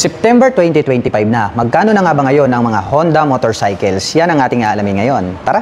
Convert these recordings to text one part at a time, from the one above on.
September 2025 na. Magkano na nga ba ngayon ang mga Honda motorcycles? Yan ang ating aalamin ngayon. Tara!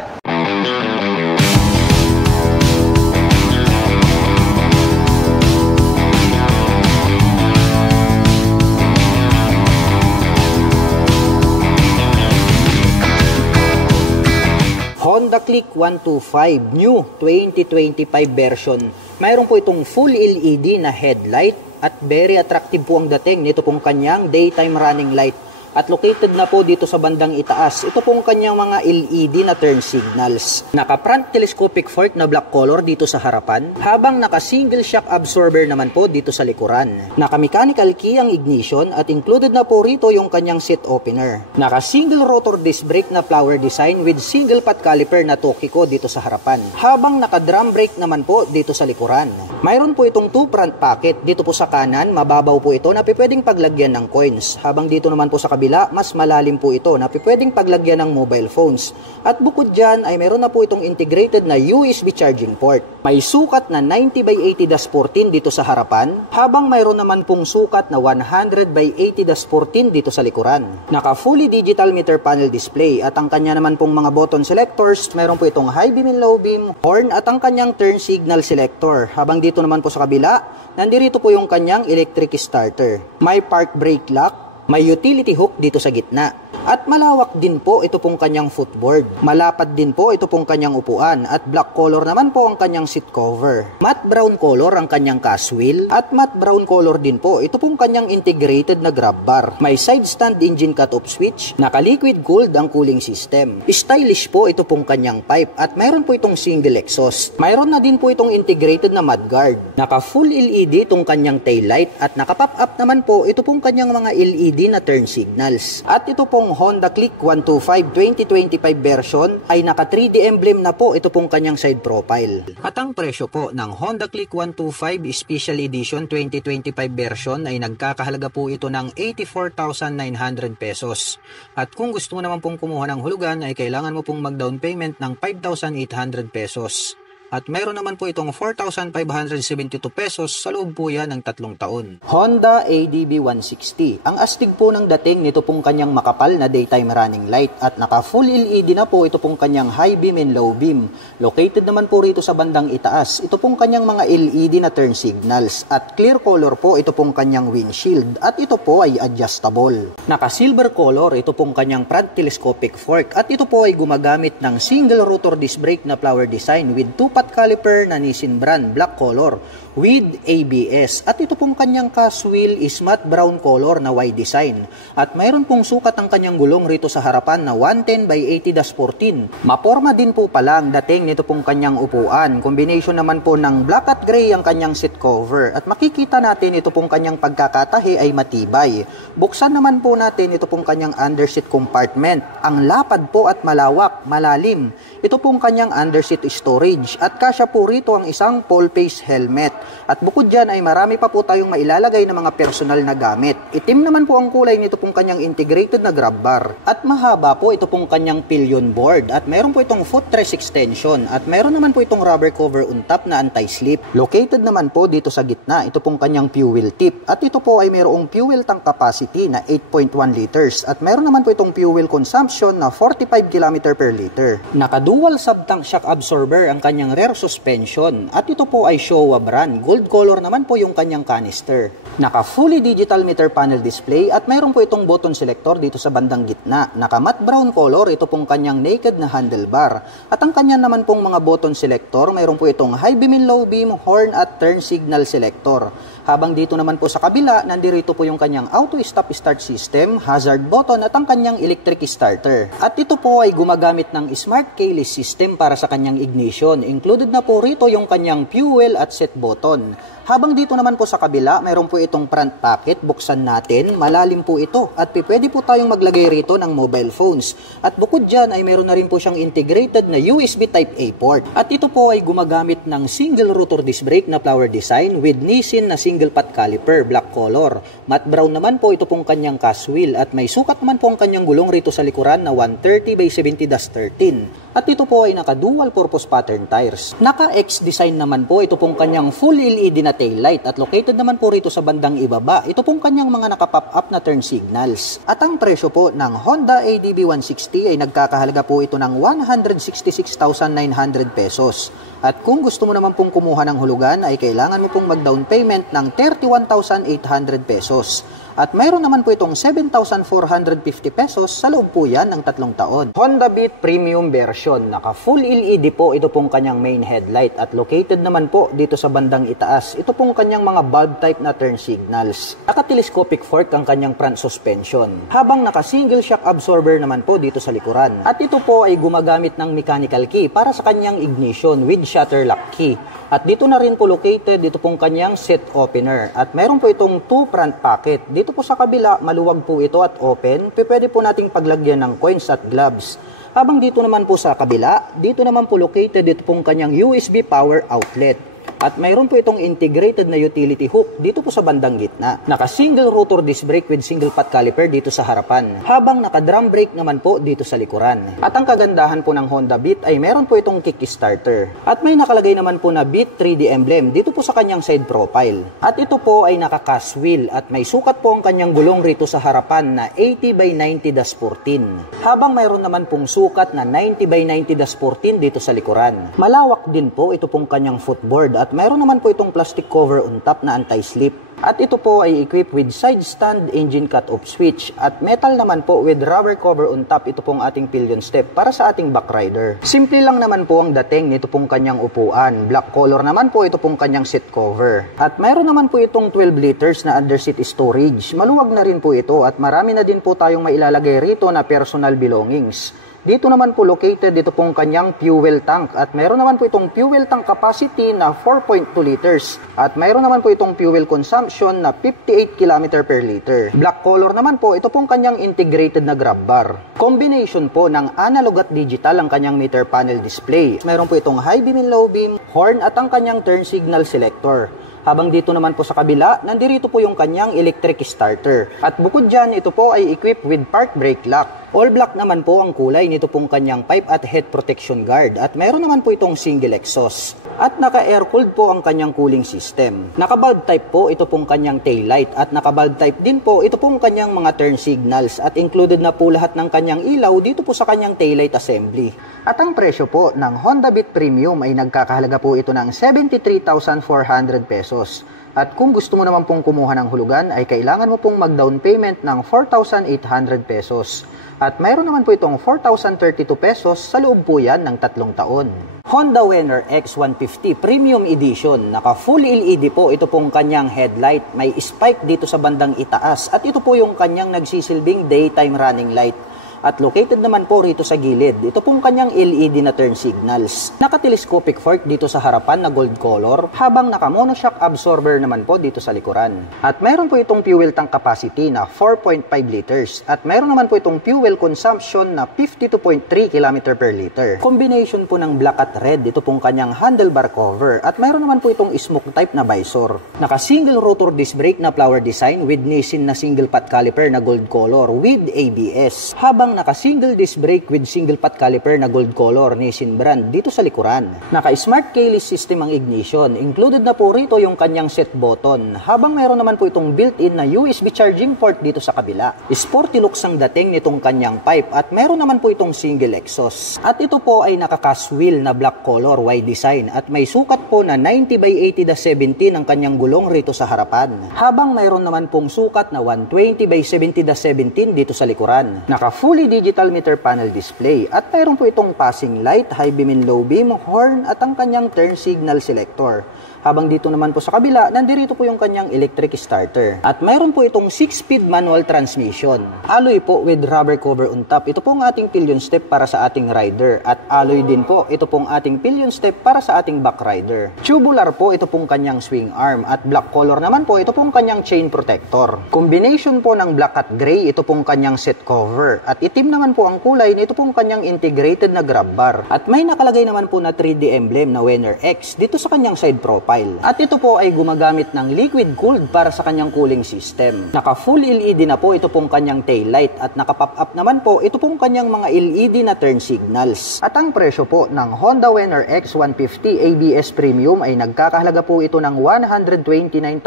Honda Click 125 New 2025 version. Mayroon po itong full LED na headlight at very attractive po ang dating nito pong kanyang daytime running light. At located na po dito sa bandang itaas, ito pong kanyang mga LED na turn signals. Naka-front telescopic fork na black color dito sa harapan, habang naka-single shock absorber naman po dito sa likuran. Naka-mechanical key ang ignition at included na po rito yung kanyang seat opener. Naka-single rotor disc brake na flower design with single pot caliper na Tokico dito sa harapan, habang naka-drum brake naman po dito sa likuran. Mayroon po itong 2 front pocket. Dito po sa kanan, mababaw po ito na pwedeng paglagyan ng coins, habang dito naman po sa kabila, mas malalim po ito na pwedeng paglagyan ng mobile phones. At bukod dyan ay meron na po itong integrated na USB charging port. May sukat na 90x80-14 dito sa harapan, habang mayroon naman pong sukat na 100x80-14 dito sa likuran. Naka fully digital meter panel display at ang kanya naman pong mga button selectors, meron po itong high beam and low beam, horn at ang kanyang turn signal selector. Habang dito naman po sa kabila, nandito po yung kanyang electric starter. May park brake lock, may utility hook dito sa gitna. At malawak din po ito pong kanyang footboard. Malapad din po ito pong kanyang upuan. At black color naman po ang kanyang seat cover. Matte brown color ang kanyang cast wheel. At matte brown color din po ito pong kanyang integrated na grab bar. May side stand engine cut-off switch. Naka-liquid cooled ang cooling system. Stylish po ito pong kanyang pipe. At mayroon po itong single exhaust. Mayroon na din po itong integrated na mudguard. Naka-full LED itong kanyang taillight. At naka-pop up naman po ito pong kanyang mga LED na turn signals. At ito pong Honda Click 125 2025 version ay naka 3D emblem na po ito pong kanyang side profile. At ang presyo po ng Honda Click 125 Special Edition 2025 version ay nagkakahalaga po ito ng 84,900 pesos. At kung gusto mo naman pong kumuha ng hulugan ay kailangan mo pong mag-down payment ng 5,800 pesos. At meron naman po itong 4,572 pesos sa loob po yan ng 3 taon. Honda ADB 160. Ang astig po ng dating nito pong kanyang makapal na daytime running light at naka full LED na po ito pong kanyang high beam and low beam. Located naman po rito sa bandang itaas, ito pong kanyang mga LED na turn signals at clear color po ito pong kanyang windshield at ito po ay adjustable. Naka silver color ito pong kanyang front telescopic fork at ito po ay gumagamit ng single rotor disc brake na flower design with 2 pot caliper na Nissin brand black color with ABS at ito pong kanyang cast wheel is matte brown color na Y design at mayroon pong sukat ang kanyang gulong rito sa harapan na 110x80-14. Maporma din po pala ang dating nito pong kanyang upuan. Combination naman po ng black at gray ang kanyang seat cover at makikita natin ito pong kanyang pagkakatahi ay matibay. Buksan naman po natin ito pong kanyang underseat compartment. Ang lapad po at malawak, malalim. Ito pong kanyang underseat storage at kasya po rito ang isang full face helmet. At bukod dyan ay marami pa po tayong mailalagay na mga personal na gamit. Itim naman po ang kulay nito pong kanyang integrated na grab bar. At mahaba po ito pong kanyang pillion board. At meron po itong footrest extension. At meron naman po itong rubber cover on top na anti-slip. Located naman po dito sa gitna, ito pong kanyang fuel tip. At ito po ay mayroong fuel tank capacity na 8.1 liters. At meron naman po itong fuel consumption na 45 km per liter. Naka-dual sub-tank shock absorber ang kanyang rear suspension. At ito po ay Showa brand. Gold color naman po yung kanyang canister. Naka fully digital meter panel display at mayroon po itong button selector dito sa bandang gitna. Naka matte brown color ito pong kanyang naked na handlebar. At ang kanya naman pong mga button selector, mayroon po itong high beam and low beam, horn at turn signal selector. Habang dito naman po sa kabila, nandito po yung kanyang auto stop start system, hazard button at ang kanyang electric starter. At ito po ay gumagamit ng smart keyless system para sa kanyang ignition. Included na po rito yung kanyang fuel at set button. Habang dito naman po sa kabila, mayroon po itong front pocket. Buksan natin, malalim po ito. At pwede po tayong maglagay rito ng mobile phones. At bukod dyan ay mayroon na rin po siyang integrated na USB Type-A port. At ito po ay gumagamit ng single rotor disc brake na flower design with Nissin na single single pot caliper, black color. Matte brown naman po ito pong kanyang cast wheel at may sukat naman po ang kanyang gulong rito sa likuran na 130/70-13. At ito po ay naka-dual purpose pattern tires. Naka-X design naman po ito pong kanyang full LED na tail light at located naman po rito sa bandang ibaba. Ito pong kanyang mga naka-pop up na turn signals. At ang presyo po ng Honda ADB 160 ay nagkakahalaga po ito ng 166,900 pesos. At kung gusto mo naman pong kumuha ng hulugan ay kailangan mo pong mag-down payment ng 31,800 pesos. At mayroon naman po itong 7,450 pesos sa loob po yan ng 3 taon. Honda Beat Premium version. Naka full LED po ito pong kanyang main headlight at located naman po dito sa bandang itaas. Ito pong kanyang mga bulb type na turn signals. Naka-telescopic fork ang kanyang front suspension. Habang naka single shock absorber naman po dito sa likuran. At ito po ay gumagamit ng mechanical key para sa kanyang ignition with shutter lock key. At dito na rin po located dito pong kanyang seat opener. At meron po itong 2 front pocket. Dito po sa kabila, maluwag po ito at open. Pwede po nating paglagyan ng coins at gloves. Habang dito naman po sa kabila, dito naman po located dito pong kanyang USB power outlet. At mayroon po itong integrated na utility hook dito po sa bandang gitna. Naka-single rotor disc brake with single pot caliper dito sa harapan. Habang naka-drum brake naman po dito sa likuran. At ang kagandahan po ng Honda Beat ay meron po itong kickstarter. At may nakalagay naman po na Beat 3D emblem dito po sa kanyang side profile. At ito po ay naka-cast wheel at may sukat po ang kanyang gulong rito sa harapan na 80/90-14. Habang mayroon naman pong sukat na 90/90-14 dito sa likuran. Malawak din po ito pong kanyang footboard at mayroon naman po itong plastic cover on top na anti-slip. At ito po ay equipped with side stand engine cut-off switch at metal naman po with rubber cover on top. Ito pong ating pillion step para sa ating back rider. Simple lang naman po ang dating nito pong kanyang upuan. Black color naman po ito pong kanyang seat cover. At mayroon naman po itong 12 liters na underseat storage. Maluwag na rin po ito at marami na din po tayong mailalagay rito na personal belongings. Dito naman po located dito pong kanyang fuel tank at mayroon naman po itong fuel tank capacity na 4.2 liters at mayroon naman po itong fuel consumption na 58 km per liter. Black color naman po ito pong kanyang integrated na grab bar. Combination po ng analog at digital ang kanyang meter panel display. Mayroon po itong high beam and low beam, horn at ang kanyang turn signal selector. Habang dito naman po sa kabila, nandirito po yung kanyang electric starter. At bukod dyan, ito po ay equipped with park brake lock. All black naman po ang kulay nito pong kanyang pipe at head protection guard. At meron naman po itong single exhaust. At naka-air-cooled po ang kanyang cooling system. Naka-bulb type po ito pong kanyang tail light. At naka-bulb type din po ito pong kanyang mga turn signals. At included na po lahat ng kanyang ilaw dito po sa kanyang tail light assembly. At ang presyo po ng Honda Beat Premium ay nagkakahalaga po ito ng 73,400 pesos. At kung gusto mo naman pong kumuha ng hulugan ay kailangan mo pong mag-down payment ng 4,800 pesos. At mayroon naman po itong 4,032 pesos sa loob po yan ng 3 taon. Honda Venner X150 Premium Edition. Naka full LED po ito pong kanyang headlight. May spike dito sa bandang itaas. At ito po yung kanyang nagsisilbing daytime running light. At located naman po rito sa gilid. Ito pong kanyang LED na turn signals. Naka-telescopic fork dito sa harapan na gold color, habang naka-monoshock absorber naman po dito sa likuran. At mayroon po itong fuel tank capacity na 4.5 liters. At mayroon naman po itong fuel consumption na 52.3 km per liter. Combination po ng black at red, ito pong kanyang handlebar cover. At mayroon naman po itong smoke type na visor. Naka-single rotor disc brake na flower design with Nissin na single pot caliper na gold color with ABS. Habang naka-single disc brake with single pot caliper na gold color Nissin brand dito sa likuran. Naka-smart keyless system ang ignition. Included na po rito yung kanyang set button. Habang mayroon naman po itong built-in na USB charging port dito sa kabila. Sporty looks ang dating nitong kanyang pipe at mayroon naman po itong single exhaust. At ito po ay naka-cast wheel na black color wide design at may sukat po na 90/80-17 ang kanyang gulong rito sa harapan. Habang mayroon naman pong sukat na 120/70-17 dito sa likuran. Naka-full digital meter panel display at mayroon po itong passing light, high beam and low beam, horn at ang kanyang turn signal selector. Habang dito naman po sa kabila, nandirito po yung kanyang electric starter. At mayroon po itong 6-speed manual transmission. Alloy po with rubber cover on top. Ito pong ating pillion step para sa ating rider. At alloy din po, ito pong ating pillion step para sa ating back rider. Tubular po, ito pong kanyang swing arm. At black color naman po, ito pong kanyang chain protector. Combination po ng black at gray, ito pong kanyang seat cover. At itim naman po ang kulay, ito pong kanyang integrated na grab bar. At may nakalagay naman po na 3D emblem na Venner X dito sa kanyang side profile. profile. At ito po ay gumagamit ng liquid cooled para sa kanyang cooling system. Naka full LED na po ito pong kanyang taillight at naka-pop up naman po ito pong kanyang mga LED na turn signals. At ang presyo po ng Honda Vener X150 ABS Premium ay nagkakahalaga po ito ng 129,900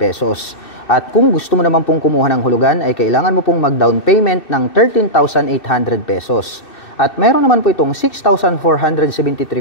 pesos. At kung gusto mo naman pong kumuha ng hulugan ay kailangan mo pong mag-down payment ng 13,800 pesos. At meron naman po itong 6,473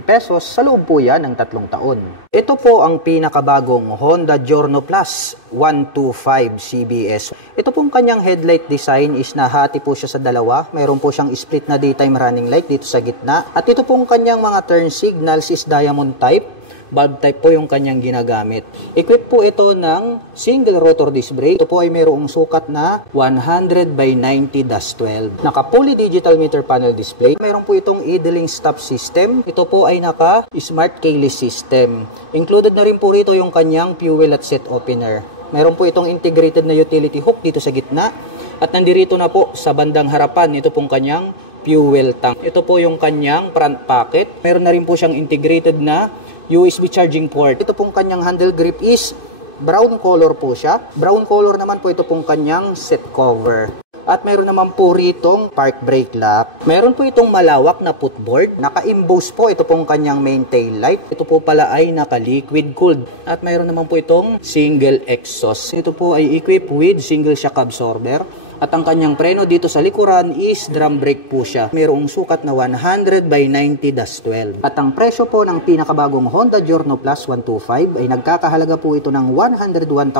pesos sa loob po yan ng 3 taon. Ito po ang pinakabagong Honda Giorno Plus 125 CBS. Ito pong kanyang headlight design is nahati po siya sa dalawa. Meron po siyang split na daytime running light dito sa gitna. At ito pong kanyang mga turn signals is diamond type. Bulb type po yung kanyang ginagamit. Equipped po ito ng single rotor disc brake. Ito po ay mayroong sukat na 100 by 90-12. Naka fully digital meter panel display. Mayroon po itong idling stop system. Ito po ay naka smart keyless system. Included na rin po rito yung kanyang fuel at set opener. Mayroon po itong integrated na utility hook dito sa gitna. At nandirito na po sa bandang harapan ito pong kanyang fuel tank. Ito po yung kanyang front pocket. Meron na rin po siyang integrated na USB charging port. Ito pong kanyang handle grip is brown color po siya. Brown color naman po ito pong kanyang seat cover. At mayroon naman po ritong park brake lock. Mayroon po itong malawak na footboard. Naka-emboss po ito pong kanyang main tail light. Ito po pala ay naka-liquid cooled. At mayroon naman po itong single exhaust. Ito po ay equipped with single shock absorber. At ang kanyang preno dito sa likuran is drum brake po siya. Mayroong sukat na 100 by 90-12. At ang presyo po ng pinakabagong Honda Giorno Plus 125 ay nagkakahalaga po ito ng 101,900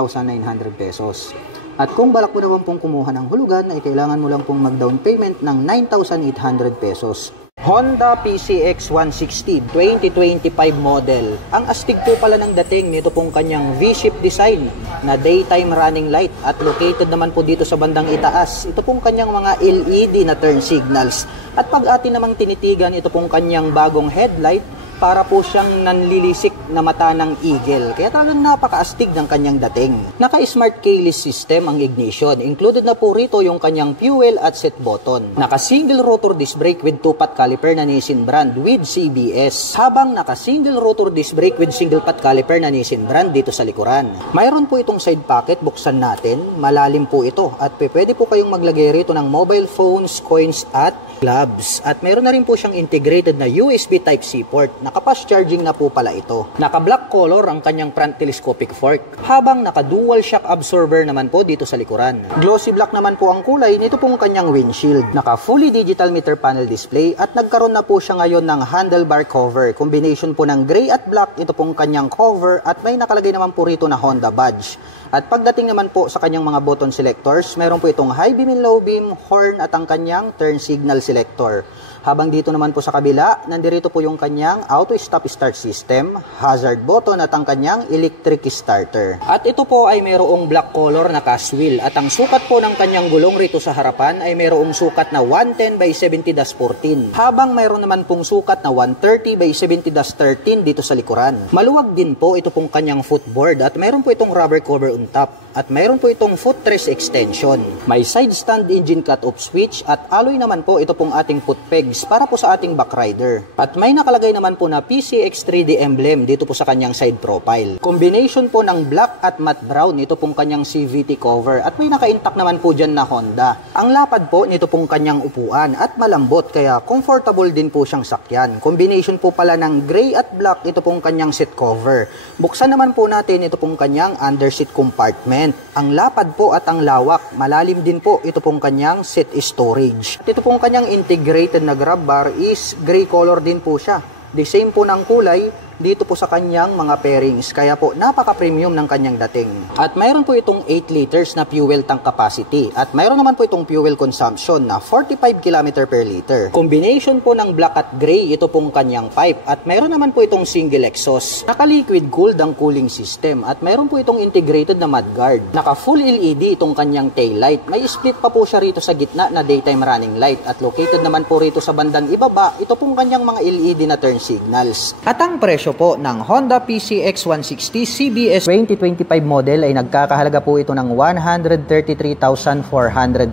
pesos. At kung balak mo naman pong kumuha ng hulugan ay kailangan mo lang pong mag-down payment ng 9,800 pesos. Honda PCX 160 2025 model. Ang astig po pala ng dating nito pong kanyang V-shape design na daytime running light at located naman po dito sa bandang itaas. Ito pong kanyang mga LED na turn signals. At pag atin namang tinitigan ito pong kanyang bagong headlight, para po siyang nanlilisik na mata ng eagle. Kaya talagang napaka-astig ng kanyang dating. Naka-smart keyless system ang ignition. Included na po rito yung kanyang fuel at set button. Naka-single rotor disc brake with 2-pot caliper na Nissin brand with CBS. Habang naka-single rotor disc brake with single pot caliper na Nissin brand dito sa likuran. Mayroon po itong side pocket. Buksan natin. Malalim po ito. At pwede po kayong maglagay rito ng mobile phones, coins at gloves. At mayroon na rin po siyang integrated na USB Type-C port. Naka-fast charging na po pala ito. Naka-black color ang kanyang front telescopic fork. Habang naka-dual shock absorber naman po dito sa likuran. Glossy black naman po ang kulay nito pong kanyang windshield. Naka-fully digital meter panel display at nagkaroon na po siya ngayon ng handlebar cover. Combination po ng gray at black ito pong kanyang cover at may nakalagay naman po rito na Honda badge. At pagdating naman po sa kanyang mga button selectors, meron po itong high beam and low beam, horn at ang kanyang turn signal selector. Habang dito naman po sa kabila, nandirito po yung kanyang auto stop start system, hazard button at ang kanyang electric starter. At ito po ay mayroong black color na cast wheel at ang sukat po ng kanyang gulong rito sa harapan ay mayroong sukat na 110 by 70-14. Habang mayroon naman pong sukat na 130 by 70-13 dito sa likuran. Maluwag din po ito pong kanyang footboard at mayroon po itong rubber cover on top. At mayroon po itong footrest extension. May side stand engine cut-off switch at alloy naman po ito pong ating foot pegs para po sa ating backrider. At may nakalagay naman po na PCX 3D emblem dito po sa kanyang side profile. Combination po ng black at matte brown ito pong kanyang CVT cover at may naka-intact naman po dyan na Honda. Ang lapad po nito pong kanyang upuan at malambot kaya comfortable din po siyang sakyan. Combination po pala ng gray at black ito pong kanyang seat cover. Buksan naman po natin ito pong kanyang underseat compartment. Ang lapad po at ang lawak, malalim din po ito pong kanyang seat storage. Ito pong kanyang integrated na grab bar is gray color din po siya. The same po ng kulay dito po sa kanyang mga pairings. Kaya po napaka-premium ng kanyang dating. At mayroon po itong 8 liters na fuel tank capacity. At mayroon naman po itong fuel consumption na 45 km per liter. Combination po ng black at gray ito pong kanyang pipe. At mayroon naman po itong single exhaust. Naka-liquid cooled ang cooling system. At mayroon po itong integrated na mudguard. Naka-full LED itong kanyang tail light. May split pa po siya rito sa gitna na daytime running light. At located naman po rito sa bandang ibaba ito pong kanyang mga LED na turn signals. At ang presyo presyo po ng Honda PCX 160 CBS 2025 model ay nagkakahalaga po ito ng 133,400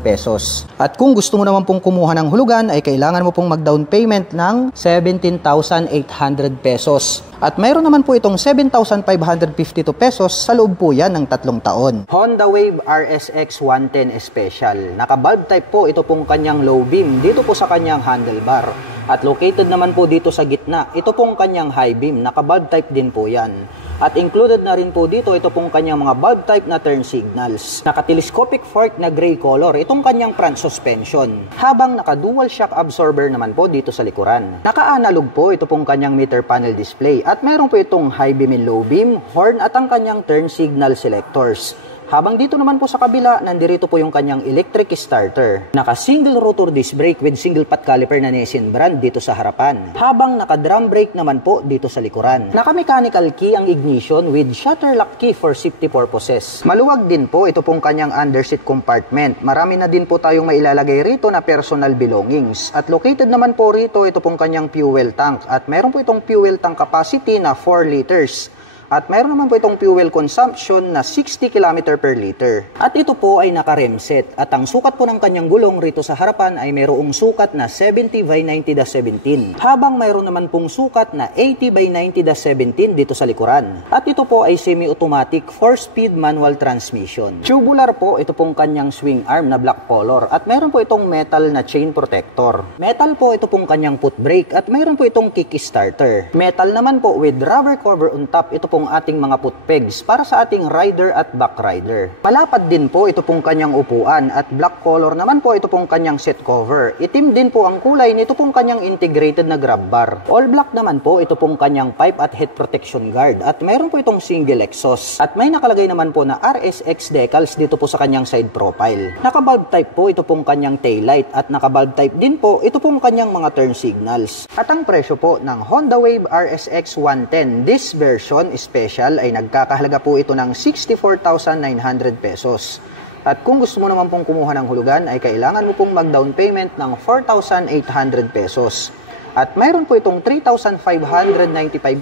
pesos. At kung gusto mo naman pong kumuha ng hulugan ay kailangan mo pong mag-down payment ng 17,800 pesos. At mayroon naman po itong 7,552 pesos sa loob po yan ng 3 taon. Honda Wave RSX 110 Special. Naka-bulb type po ito pong kanyang low beam dito po sa kanyang handlebar. At located naman po dito sa gitna, ito pong kanyang high beam. Naka-bulb type din po yan. At included na rin po dito ito pong kanyang mga bulb type na turn signals. Naka-telescopic fork na gray color itong kanyang front suspension. Habang naka-dual shock absorber naman po dito sa likuran. Naka-analog po ito pong kanyang meter panel display. At mayroon po itong high beam and low beam, horn at ang kanyang turn signal selectors. Habang dito naman po sa kabila, nandirito po yung kanyang electric starter. Naka-single rotor disc brake with single pot caliper na Nissin brand dito sa harapan. Habang naka-drum brake naman po dito sa likuran. Naka-mechanical key ang ignition with shutter lock key for safety purposes. Maluwag din po ito pong kanyang underseat compartment. Marami na din po tayong mailalagay rito na personal belongings. At located naman po rito ito pong kanyang fuel tank. At meron po itong fuel tank capacity na 4 liters. At mayroon naman po itong fuel consumption na 60 km per liter. At ito po ay naka-rem set. At ang sukat po ng kanyang gulong rito sa harapan ay mayroong sukat na 70 by 90-17. Habang mayroon naman pong sukat na 80 by 90-17 dito sa likuran. At ito po ay semi-automatic 4-speed manual transmission. Tubular po ito pong kanyang swing arm na black color. At mayroon po itong metal na chain protector. Metal po ito pong kanyang foot brake. At mayroon po itong kickstarter. Metal naman po with rubber cover on top ito pong ating mga foot pegs para sa ating rider at back rider. Palapad din po ito pong kanyang upuan at black color naman po ito pong kanyang seat cover. Itim din po ang kulay nito pong kanyang integrated na grab bar. All black naman po ito pong kanyang pipe at head protection guard at mayroon po itong single exhaust. At may nakalagay naman po na RSX decals dito po sa kanyang side profile. Naka-bulb type po ito pong kanyang taillight at naka-bulb type din po ito pong kanyang mga turn signals. At ang presyo po ng Honda Wave RSX 110 this version is special ay nagkakahalaga po ito ng 64,900 pesos. At kung gusto mo naman pong kumuha ng hulugan ay kailangan mo pong mag-down payment ng 4,800 pesos. At mayroon po itong 3,595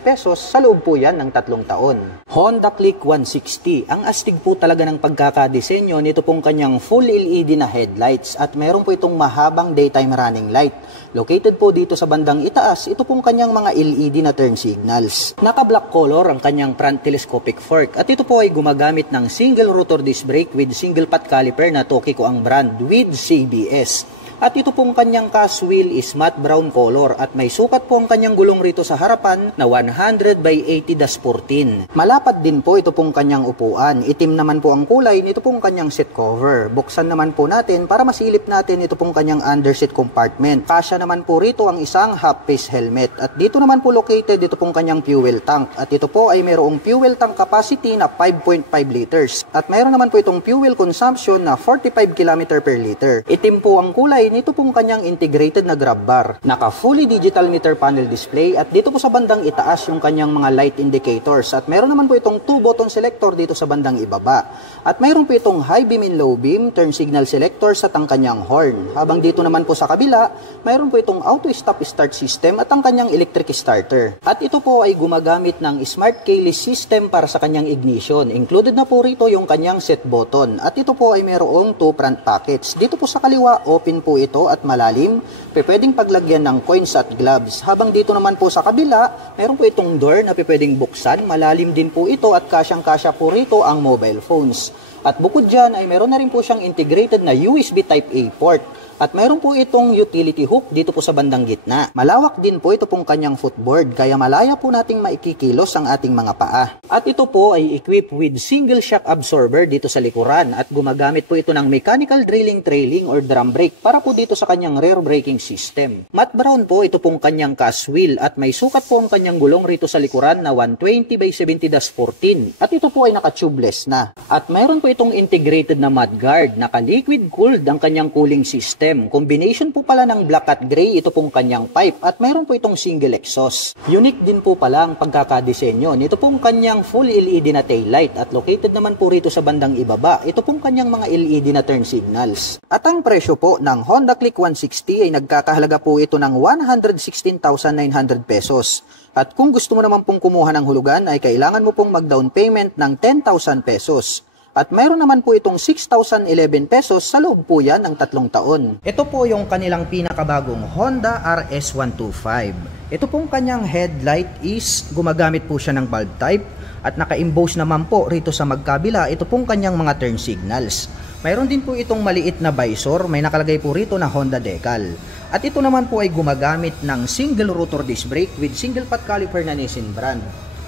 pesos sa loob po yan ng 3 taon. Honda Click 160. Ang astig po talaga ng pagkakadesenyo nito pong kanyang full LED na headlights at mayroon po itong mahabang daytime running light. Located po dito sa bandang itaas, ito pong kanyang mga LED na turn signals. Naka-black color ang kanyang front telescopic fork at ito po ay gumagamit ng single rotor disc brake with single pot caliper na Tokiko ang brand with CBS. At ito pong kanyang cast wheel is matte brown color at may sukat po ang kanyang gulong rito sa harapan na 100 by 80-14. Malapad din po ito pong kanyang upuan. Itim naman po ang kulay nito pong kanyang seat cover. Buksan naman po natin para masilip natin ito pong kanyang underseat compartment. Kasya naman po rito ang isang half-face helmet. At dito naman po located ito pong kanyang fuel tank. At ito po ay mayroong fuel tank capacity na 5.5 liters. At mayroon naman po itong fuel consumption na 45 km per liter. Itim po ang kulay nito pong kanyang integrated na grab bar. Naka fully digital meter panel display at dito po sa bandang itaas yung kanyang mga light indicators at meron naman po itong 2 button selector dito sa bandang ibaba. At mayroon po itong high beam and low beam, turn signal selectors at ang kanyang horn. Habang dito naman po sa kabila, mayroon po itong auto stop start system at ang kanyang electric starter. At ito po ay gumagamit ng smart keyless system para sa kanyang ignition. Included na po rito yung kanyang set button. At ito po ay mayroong 2 front pockets. Dito po sa kaliwa, open po ito at malalim, pwedeng paglagyan ng coins at gloves. Habang dito naman po sa kabila, meron po itong door na pwedeng buksan, malalim din po ito at kasyang-kasya po rito ang mobile phones. At bukod dyan ay meron na rin po siyang integrated na USB Type-A port. At mayroon po itong utility hook dito po sa bandang gitna. Malawak din po ito pong kanyang footboard kaya malaya po nating maikikilos ang ating mga paa. At ito po ay equipped with single shock absorber dito sa likuran at gumagamit po ito ng mechanical drilling trailing or drum brake para po dito sa kanyang rear braking system. Matte brown po ito pong kanyang cast wheel at may sukat po ang kanyang gulong rito sa likuran na 120 by 70-14 at ito po ay naka-tubeless na. At mayroon po itong integrated na mudguard. Naka-liquid cooled ang kanyang cooling system. Combination po pala ng black at gray ito pong kanyang pipe at mayroon po itong single exhaust. Unique din po pala ang pagkakadesenyo nito pong kanyang full LED na taillight at located naman po rito sa bandang ibaba. Ito pong kanyang mga LED na turn signals. At ang presyo po ng Honda Click 160 ay nagkakahalaga po ito ng 116,900 pesos. At kung gusto mo naman pong kumuha ng hulugan ay kailangan mo pong mag-down payment ng 10,000 pesos. At mayroon naman po itong 6,011 pesos sa loob po yan ng 3 taon. Ito po yung kanilang pinakabagong Honda RS125. Ito pong kanyang headlight is gumagamit po siya ng bulb type at naka-emboss naman po rito sa magkabila ito pong kanyang mga turn signals. Mayroon din po itong maliit na visor, may nakalagay po rito na Honda decal. At ito naman po ay gumagamit ng single rotor disc brake with single pot caliper na Nissin brand.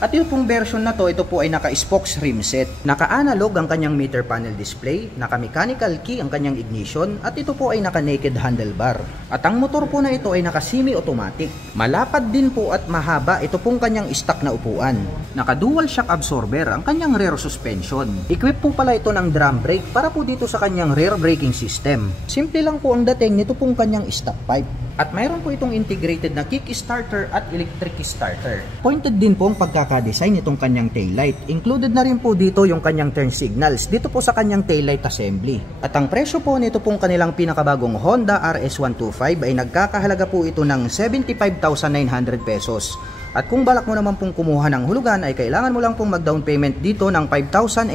At yung pong version na to, ito po ay naka-spokes rim set. Naka-analog ang kanyang meter panel display, naka-mechanical key ang kanyang ignition, at ito po ay naka-naked handlebar. At ang motor po na ito ay naka-semi-automatic. Malapad din po at mahaba ito pong kanyang stock na upuan. Naka-dual shock absorber ang kanyang rear suspension. Equip po pala ito ng drum brake para po dito sa kanyang rear braking system. Simple lang po ang dating nito pong kanyang stock pipe. At mayroon po itong integrated na kick starter at electric starter. Pointed din po ang pagkakadesign nitong kanyang taillight. Included na rin po dito yung kanyang turn signals dito po sa kanyang taillight assembly. At ang presyo po nito pong kanilang pinakabagong Honda RS125 ay nagkakahalaga po ito ng 75,900 pesos. At kung balak mo naman pong kumuha ng hulugan ay kailangan mo lang pong mag-down payment dito ng 5,800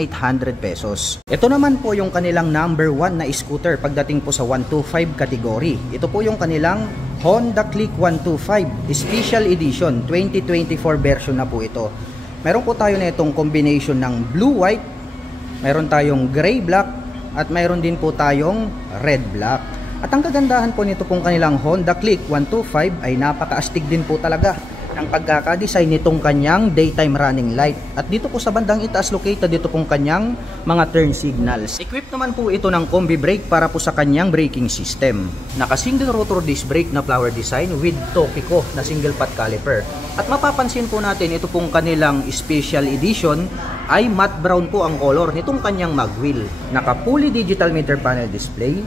pesos. Ito naman po yung kanilang number 1 na scooter pagdating po sa 125 category. Ito po yung kanilang Honda Click 125 Special Edition 2024 version na po ito. Meron po tayo na itong combination ng blue-white, meron tayong gray-black, at meron din po tayong red-black. At ang kagandahan po nito pong kanilang Honda Click 125 ay napaka-astig din po talaga ang pagkakadesign nitong kanyang daytime running light. At dito po sa bandang itaas located dito pong kanyang mga turn signals. Equipped naman po ito ng combi brake para po sa kanyang braking system. Naka single rotor disc brake na flower design with Topico na single pot caliper. At mapapansin po natin ito pong kanilang special edition ay matte brown po ang color nitong kanyang magwheel. Naka fully digital meter panel display,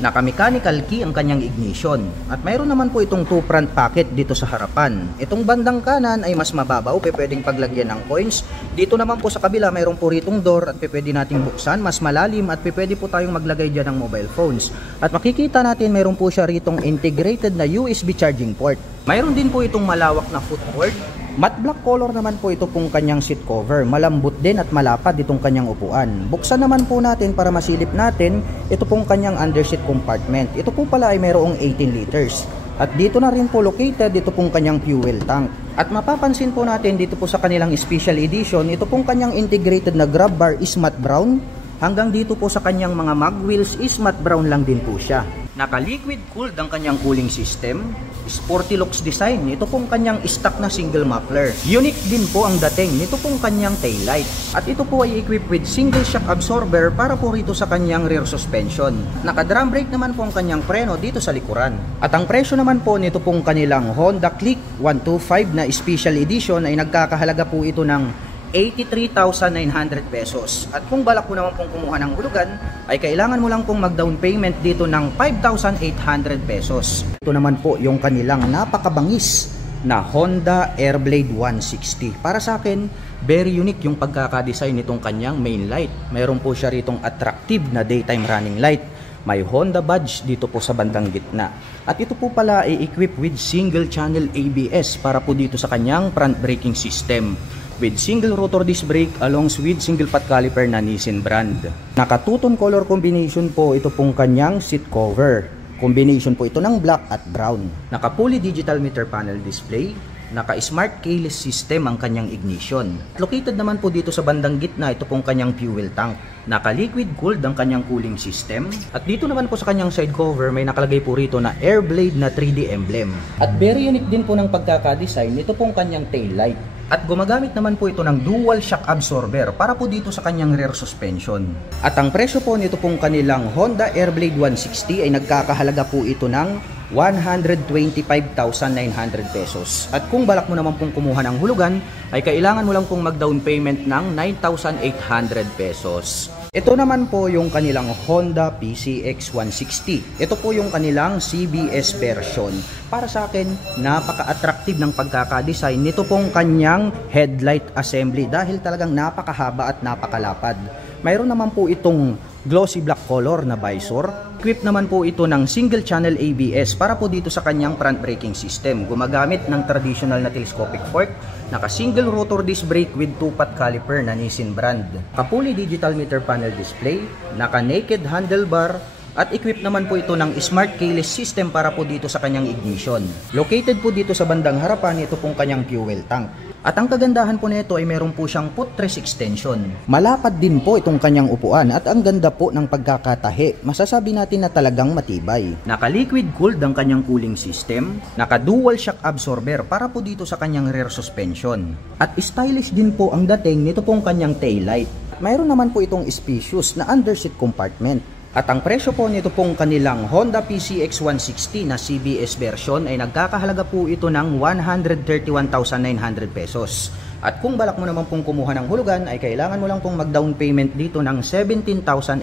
naka mechanical key ang kanyang ignition. At mayroon naman po itong 2 front pocket dito sa harapan. Itong bandang kanan ay mas mababaw, pwedeng paglagyan ng coins. Dito naman po sa kabila mayroon po ritong door at pwede nating buksan, mas malalim, at pwede po tayong maglagay dyan ng mobile phones. At makikita natin mayroon po siya ritong integrated na USB charging port. Mayroon din po itong malawak na footboard. Matte black color naman po ito pong kanyang seat cover. Malambot din at malapad itong kanyang upuan. Buksan naman po natin para masilip natin ito pong kanyang underseat compartment. Ito po pala ay mayroong 18 liters. At dito na rin po located ito pong kanyang fuel tank. At mapapansin po natin dito po sa kanilang special edition, ito pong kanyang integrated na grab bar is matte brown. Hanggang dito po sa kanyang mga mag wheels is matte brown lang din po siya. Naka-liquid cooled ang kanyang cooling system. Sporty looks design. Ito pong kanyang stock na single muffler. Unique din po ang dating nito pong kanyang taillight. At ito po ay equipped with single shock absorber para po rito sa kanyang rear suspension. Naka-drum brake naman po ang kanyang preno dito sa likuran. At ang presyo naman po nito pong kanilang Honda Click 125 na special edition ay nagkakahalaga po ito ng 83,900 pesos. At kung balak mo naman pong kumuha ng hulugan, ay kailangan mo lang pong mag-down payment dito ng 5,800 pesos. Ito naman po yung kanilang napakabangis na Honda Airblade 160. Para sa akin, very unique yung pagkakadesign nitong kanyang main light. Mayroon po siya ritong attractive na daytime running light. May Honda badge dito po sa bandang gitna. At ito po pala ay equipped with single channel ABS para po dito sa kanyang front braking system, with single rotor disc brake along with single pot caliper na Nissin brand. Naka two-tone color combination po ito pong kanyang seat cover. Combination po ito ng black at brown. Naka fully digital meter panel display. Naka smart keyless system ang kanyang ignition. Located naman po dito sa bandang gitna ito pong kanyang fuel tank. Naka liquid cooled ang kanyang cooling system. At dito naman po sa kanyang side cover may nakalagay po rito na Airblade na 3D emblem. At very unique din po ng pagkakadesign ito pong kanyang tail light. At gumagamit naman po ito ng dual shock absorber para po dito sa kanyang rear suspension. At ang presyo po nito pong kanilang Honda Airblade 160 ay nagkakahalaga po ito ng 125,900 pesos. At kung balak mo naman pong kumuha ng hulugan, ay kailangan mo lang pong mag-down payment ng 9,800 pesos. Ito naman po yung kanilang Honda PCX 160. Ito po yung kanilang CBS version. Para sa akin, napaka-attractive ng pagkaka-design nito pong kanyang headlight assembly dahil talagang napakahaba at napakalapad. Mayroon naman po itong glossy black color na visor. Equipped naman po ito ng single channel ABS para po dito sa kanyang front braking system. Gumagamit ng traditional na telescopic fork, naka single rotor disc brake with 2-pot caliper na Nissin brand. Kapuli digital meter panel display, naka naked handlebar, at equipped naman po ito ng smart keyless system para po dito sa kanyang ignition. Located po dito sa bandang harapan, ito pong kanyang fuel tank. At ang kagandahan po nito ay meron po siyang footrest extension. Malapad din po itong kanyang upuan at ang ganda po ng pagkakatahi. Masasabi natin na talagang matibay. Naka-liquid cooled ang kanyang cooling system. Naka-dual shock absorber para po dito sa kanyang rear suspension. At stylish din po ang dating nito pong kanyang taillight. Mayroon naman po itong spacious na underseat compartment. At ang presyo po nito pong kanilang Honda PCX 160 na CBS version ay nagkakahalaga po ito ng 131,900 pesos. At kung balak mo naman pong kumuha ng hulugan ay kailangan mo lang pong mag-down payment dito ng 17,800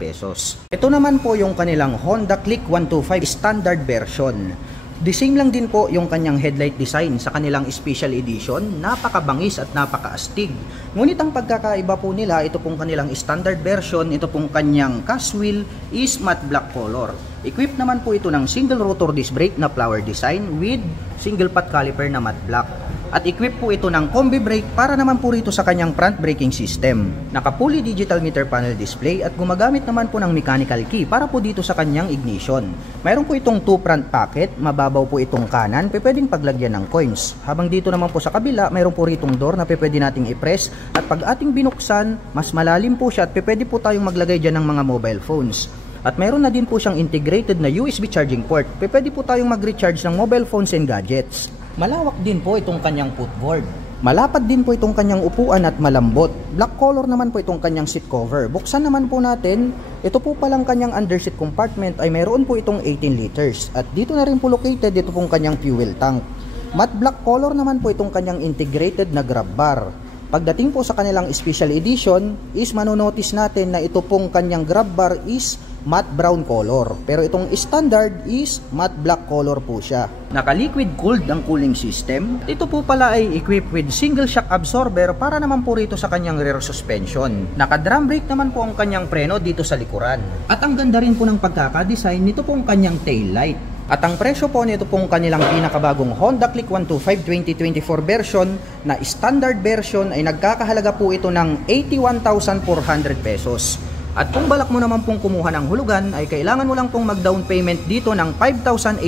pesos. Ito naman po yung kanilang Honda Click 125 standard version. The same lang din po yung kanyang headlight design sa kanilang special edition. Napakabangis at napakaastig. Ngunit ang pagkakaiba po nila, ito pong kanilang standard version, ito pong kanyang cast wheel is matte black color. Equipped naman po ito ng single rotor disc brake na flower design with single pot caliper na matte black. At equipped po ito ng combi brake para naman po rito sa kanyang front braking system. Naka-fully digital meter panel display at gumagamit naman po ng mechanical key para po dito sa kanyang ignition. Mayroon po itong 2 front pocket, mababaw po itong kanan, pwedeng paglagyan ng coins. Habang dito naman po sa kabila, mayroon po ritong door na pwede nating i-press at pag ating binuksan, mas malalim po siya at pwede po tayong maglagay dyan ng mga mobile phones. At mayroon na din po siyang integrated na USB charging port, pwede po tayong mag-recharge ng mobile phones and gadgets. Malawak din po itong kanyang footboard. Malapad din po itong kanyang upuan at malambot. Black color naman po itong kanyang seat cover. Buksan naman po natin, ito po palang kanyang underseat compartment ay mayroon po itong 18 liters. At dito na rin po located ito pong kanyang fuel tank. Matte black color naman po itong kanyang integrated na grab bar. Pagdating po sa kanilang special edition is manonotice natin na ito pong kanyang grab bar is matte brown color. Pero itong standard is matte black color po siya. Naka-liquid cooled ang cooling system. Ito po pala ay equipped with single shock absorber para naman po rito sa kanyang rear suspension. Naka-drum brake naman po ang kanyang preno dito sa likuran. At ang ganda rin po ng pagkakadesign nito pong kanyang tail light. At ang presyo po nito pong kanilang pinakabagong Honda Click 125 2024 version na standard version ay nagkakahalaga po ito ng 81,400 pesos. At kung balak mo naman pong kumuha ng hulugan ay kailangan mo lang pong mag-down payment dito ng 5,800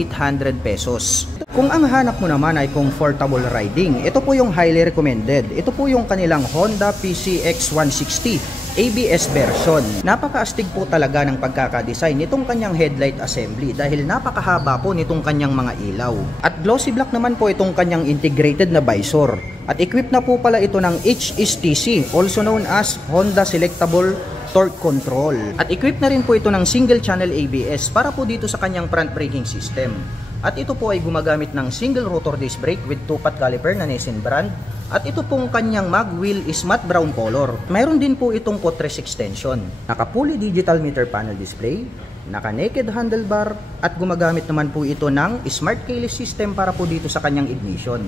pesos. Kung ang hanap mo naman ay comfortable riding, ito po yung highly recommended. Ito po yung kanilang Honda PCX 160 ABS version. Napakaastig po talaga ng pagkakadesign nitong kanyang headlight assembly dahil napakahaba po nitong kanyang mga ilaw. At glossy black naman po itong kanyang integrated na visor. At equipped na po pala ito ng HSTC, also known as Honda Selectable Torque Control. At equipped na rin po ito ng single channel ABS para po dito sa kanyang front braking system. At ito po ay gumagamit ng single rotor disc brake with 2-pot caliper na Nissin brand. At ito pong kanyang mag wheel is matte brown color. Mayroon din po itong footrest extension. Naka-fully digital meter panel display, naka-naked handlebar, at gumagamit naman po ito ng smart keyless system para po dito sa kanyang ignition.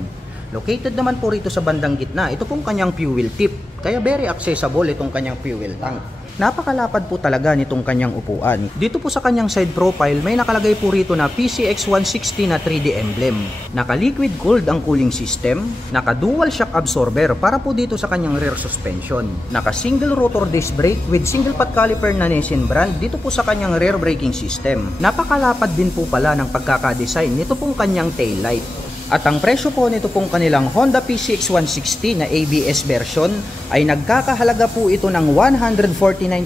Located naman po rito sa bandang gitna, ito pong kanyang fuel tip. Kaya very accessible itong kanyang fuel tank. Napakalapad po talaga nitong kanyang upuan. Dito po sa kanyang side profile, may nakalagay po rito na PCX 160 na 3D emblem. Naka-liquid cooled ang cooling system, naka-dual shock absorber para po dito sa kanyang rear suspension, naka-single rotor disc brake with single pot caliper na Nissin brand dito po sa kanyang rear braking system. Napakalapad din po pala ng pagkakadesign nito pong kanyang tail light. At ang presyo po nito pong kanilang Honda PCX 160 na ABS version ay nagkakahalaga po ito ng 149,900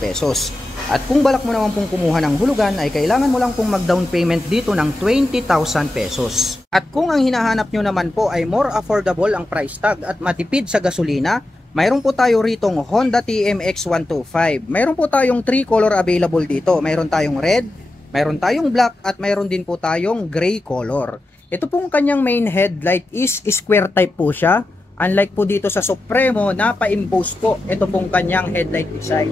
pesos. At kung balak mo naman pong kumuha ng hulugan ay kailangan mo lang pong mag-down payment dito ng 20,000 pesos. At kung ang hinahanap nyo naman po ay more affordable ang price tag at matipid sa gasolina, mayroon po tayo ritong Honda TMX 125. Mayroon po tayong 3 color available dito. Mayroon tayong red, mayroon tayong black at mayroon din po tayong gray color. Ito pong kanyang main headlight is square type po siya. Unlike po dito sa Supremo, napa-impose po ito pong kanyang headlight design.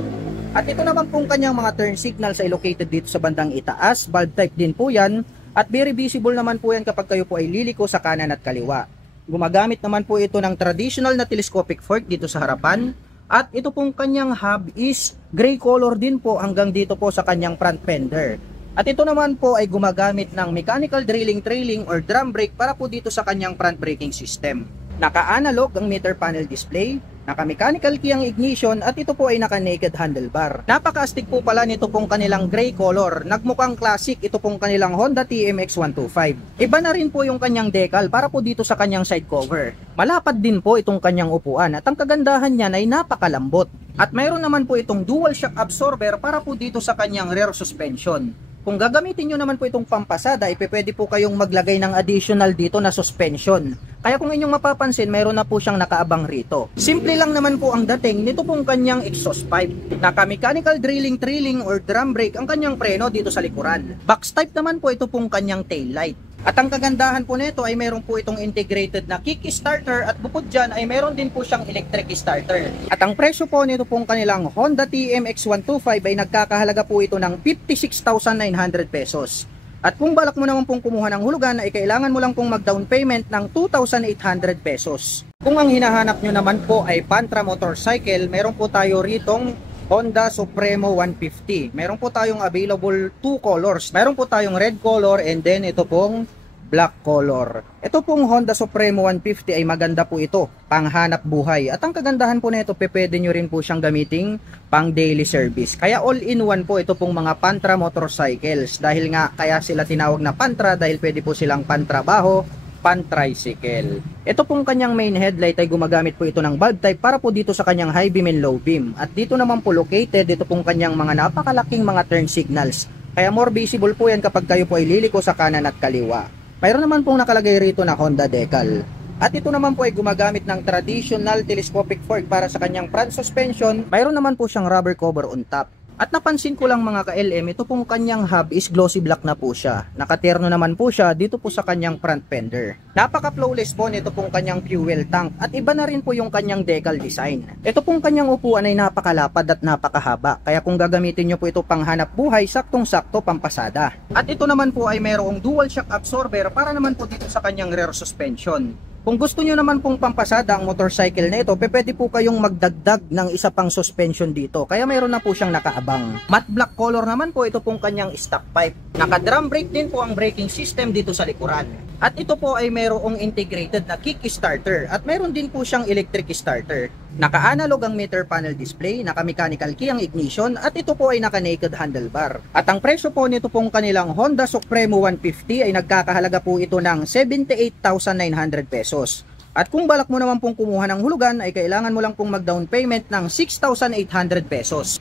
At ito naman pong kanyang mga turn signals ay located dito sa bandang itaas. Bulb type din po yan. At very visible naman po yan kapag kayo po ay liliko sa kanan at kaliwa. Gumagamit naman po ito ng traditional na telescopic fork dito sa harapan. At ito pong kanyang hub is gray color din po hanggang dito po sa kanyang front fender. At ito naman po ay gumagamit ng mechanical drilling trailing or drum brake para po dito sa kanyang front braking system. Naka-analog ang meter panel display, naka-mechanical key ang ignition at ito po ay naka-naked handlebar. Napaka-astig po pala nito pong kanilang gray color. Nagmukhang classic ito pong kanilang Honda TMX 125. Iba na rin po yung kanyang decal para po dito sa kanyang side cover. Malapad din po itong kanyang upuan at ang kagandahan niyan ay napakalambot. At mayroon naman po itong dual shock absorber para po dito sa kanyang rear suspension. Kung gagamitin nyo naman po itong pampasada, pwede po kayong maglagay ng additional dito na suspension. Kaya kung inyong mapapansin, mayroon na po siyang nakaabang rito. Simple lang naman po ang dating nito pong kanyang exhaust pipe. Naka-mechanical drilling trailing or drum brake ang kanyang preno dito sa likuran. Box type naman po ito pong kanyang tail light. At ang kagandahan po nito ay mayroon po itong integrated na kick starter at bukod dyan ay mayroon din po siyang electric starter. At ang presyo po nito pong kanilang Honda TMX 125 ay nagkakahalaga po ito ng 56,900 pesos. At kung balak mo naman pong kumuha ng hulugan ay kailangan mo lang pong mag-down payment ng 2,800 pesos. Kung ang hinahanap nyo naman po ay Pantra motorcycle, meron po tayo ritong Honda Supremo 150. Meron po tayong available 2 colors. Meron po tayong red color and then ito pong black color. Ito pong Honda Supremo 150 ay maganda po ito, panghanap buhay. At ang kagandahan po nito, pwede nyo rin po siyang gamiting pang daily service. Kaya all-in-one po ito pong mga Pantra motorcycles. Dahil nga kaya sila tinawag na Pantra dahil pwede po silang pantrabaho, pan-tricycle. Ito pong kanyang main headlight ay gumagamit po ito ng bulb type para po dito sa kanyang high beam and low beam. At dito naman po located ito pong kanyang mga napakalaking mga turn signals. Kaya more visible po yan kapag kayo po ay liliko sa kanan at kaliwa. Mayroon naman pong nakalagay rito na Honda decal. At ito naman po ay gumagamit ng traditional telescopic fork para sa kanyang front suspension. Mayroon naman po siyang rubber cover on top. At napansin ko lang mga ka-LM, ito pong kanyang hub is glossy black na po siya. Nakaterno naman po siya dito po sa kanyang front fender. Napaka-flawless po nito pong kanyang fuel tank at iba na rin po yung kanyang decal design. Ito pong kanyang upuan ay napakalapad at napakahaba. Kaya kung gagamitin nyo po ito pang hanap buhay, saktong-sakto pampasada. At ito naman po ay mayroong dual shock absorber para naman po dito sa kanyang rear suspension. Kung gusto nyo naman pong pampasada ang motorcycle na ito, pwede po kayong magdagdag ng isa pang suspension dito. Kaya mayroon na po siyang nakaabang. Matte black color naman po ito pong kanyang stock pipe. Naka-drum brake din po ang braking system dito sa likuran. At ito po ay mayroong integrated na kick starter at mayroon din po siyang electric starter. Naka-analog ang meter panel display, naka-mechanical key ang ignition at ito po ay naka-naked handlebar. At ang presyo po nito pong kanilang Honda Supremo 150 ay nagkakahalaga po ito ng 78,900 pesos. At kung balak mo naman pong kumuha ng hulugan ay kailangan mo lang pong mag-down payment ng 6,800 pesos.